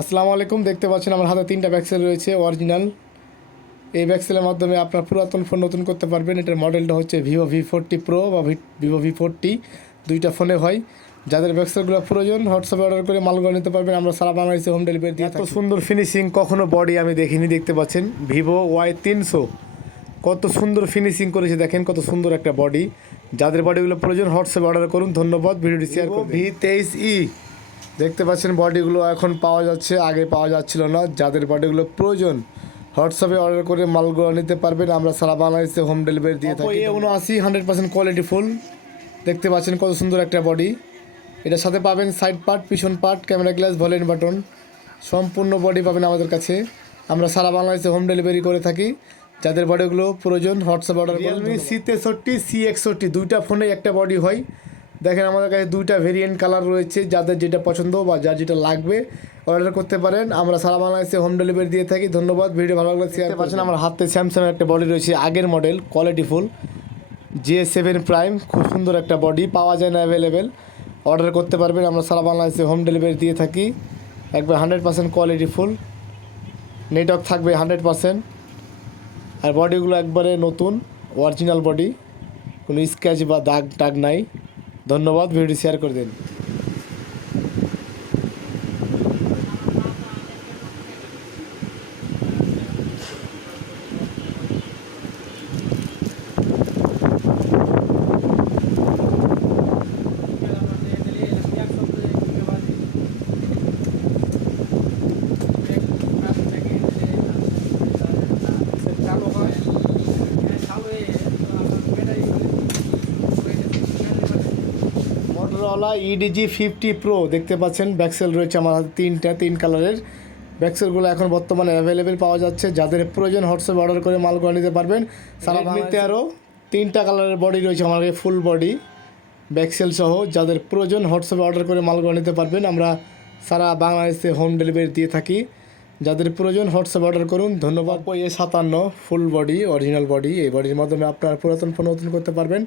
আসসালামু আলাইকুম দেখতে পাচ্ছেন আমার হাতে তিনটা ব্যাক্সেল রয়েছে অরিজিনাল এই ব্যাক্সেলের মাধ্যমে আপনার পুরাতন ফোন নতুন করতে পারবেন। এটার মডেলটা হচ্ছে ভিভো ভি ফোরটি প্রো বা ভিভো ভি ফোরটি দুইটা ফোনে হয়। যাদের ব্যাক্সেলগুলো প্রয়োজন হোয়াটসঅ্যাপে অর্ডার করে মালগুলো নিতে পারবেন। আমরা সারা বাংলাদেশে হোম ডেলিভারি দিয়ে এত সুন্দর ফিনিশিং কখনো বডি আমি দেখিনি দেখতে পাচ্ছেন। ভিভো ওয়াই তিনশো। কত সুন্দর ফিনিশিং করেছে দেখেন কত সুন্দর একটা বডি যাদের বডিগুলো প্রয়োজন হোয়াটসঅ্যাপে অর্ডার করুন। ধন্যবাদ ভিডিওটি শেয়ার করুন ভি তেইশ ই দেখতে পাচ্ছেন বডিগুলো এখন পাওয়া যাচ্ছে আগে পাওয়া যাচ্ছিল না। যাদের বডিগুলো প্রয়োজন হোয়াটসঅ্যাপে অর্ডার করে মালগুলো নিতে পারবেন। আমরা সারা বাংলাদেশে হোম ডেলিভারি দিয়ে থাকি। উনআশি হান্ড্রেড পার্সেন্ট কোয়ালিটি ফুল দেখতে পাচ্ছেন কত সুন্দর একটা বডি এটার সাথে পাবেন সাইড পার্ট পিছন part camera glass volume button সম্পূর্ণ বডি পাবেন আমাদের কাছে। আমরা সারা বাংলাদেশে হোম ডেলিভারি করে থাকি। যাদের বডিগুলো প্রয়োজন হোয়াটসঅ্যাপ অর্ডার রিয়েলমি সি তেষট্টি সি একষট্টি দুইটা ফোনে একটা বডি হয়। দেখেন আমাদের কাছে দুইটা ভেরিয়েন্ট কালার রয়েছে যাদের যেটা পছন্দ বা যার যেটা লাগবে অর্ডার করতে পারেন। আমরা সারা বাংলাদেশে হোম ডেলিভারি দিয়ে থাকি। ধন্যবাদ ভিডিও ভালো লাগলে শেয়ার পাচ্ছেন আমার হাতে স্যামসাং একটা বডি রয়েছে আগের model quality full J seven prime খুব সুন্দর একটা বডি পাওয়া যায় না অ্যাভেলেবেল অর্ডার করতে পারবেন আমরা সারা বাংলাদেশে হোম ডেলিভারি দিয়ে থাকি। একবার hundred percent quality full network থাকবে হান্ড্রেড পার্সেন্ট আর বডিগুলো একবারে নতুন অরিজিনাল বডি কোনো স্ক্র্যাচ বা দাগ টাগ নাই। ধন্যবাদ ভিডিওটি শেয়ার করে দিন মোটরওয়ালা ইডিজি ফিফটি প্রো দেখতে পাচ্ছেন। ব্যাকসেল রয়েছে আমার হাতে তিনটা তিন কালারের ব্যাকসেলগুলো এখন বর্তমানে অ্যাভেলেবেল পাওয়া যাচ্ছে। যাদের প্রয়োজন হোয়াটসঅ্যাপে অর্ডার করে মালগুলো নিতে পারবেন। সারা বাংলাতে আরও তিনটা কালারের বডি রয়েছে আমার ফুল বডি ব্যাকসেল সহ যাদের প্রয়োজন হোয়াটসঅ্যাপে অর্ডার করে মালগুলো নিতে পারবেন আমরা সারা বাংলাদেশে হোম ডেলিভারি দিয়ে থাকি। যাদের প্রয়োজন হোয়াটসঅ্যাপ অর্ডার করুন ধন্যবাদ। এ সাতান্ন ফুল বডি অরিজিনাল বডি এই বডির মাধ্যমে আপনার পুরাতন ফোন নতুন করতে পারবেন।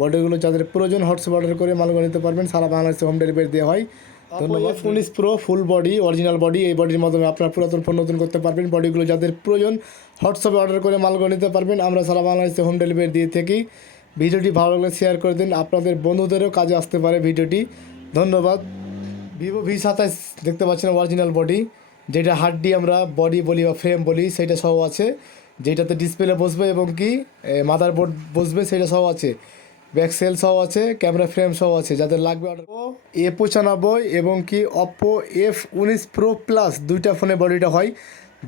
বডিগুলো যাদের প্রয়োজন হোয়াটসঅ্যাপ অর্ডার করে মালগুলো নিতে পারবেন। সারা বাংলাদেশে হোম ডেলিভারি দেওয়া হয়। ধন্যবাদ। উনিশ pro full body original body এই বডির মাধ্যমে আপনার পুরাতন ফোন নতুন করতে পারবেন। বডিগুলো যাদের প্রয়োজন হোয়াটসঅ্যাপে অর্ডার করে মালগুলো নিতে পারবেন। আমরা সারা বাংলাদেশে হোম ডেলিভারি দিয়ে থাকি। ভিডিওটি ভালো লাগলে শেয়ার করে দিন। আপনাদের বন্ধুদেরও কাজে আসতে পারে ভিডিওটি। ধন্যবাদ। ভিভো ভি সাতাইশ দেখতে পাচ্ছেন অরিজিনাল বডি যেটা হাড্ডি আমরা বডি বলি বা ফ্রেম বলি সেটা সহ আছে। যেটাতে ডিসপ্লে বসবে এবং কি মাদার বোর্ড বসবে সেটা সহ আছে। ব্যাক সেল সহ আছে, ক্যামেরা ফ্রেম সহ আছে, যাদের লাগবে অর্ডার এ পঁচানব্বই এবং কি অপো এফ উনিশ প্রো প্লাস দুইটা ফোনে বডিটা হয়।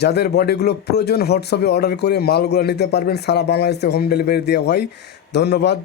যাদের বডিগুলো প্রয়োজন, হোয়াটসঅ্যাপে অর্ডার করে মালগুলো নিতে পারবেন, সারা বাংলাদেশে হোম ডেলিভারি দেওয়া হয়। ধন্যবাদ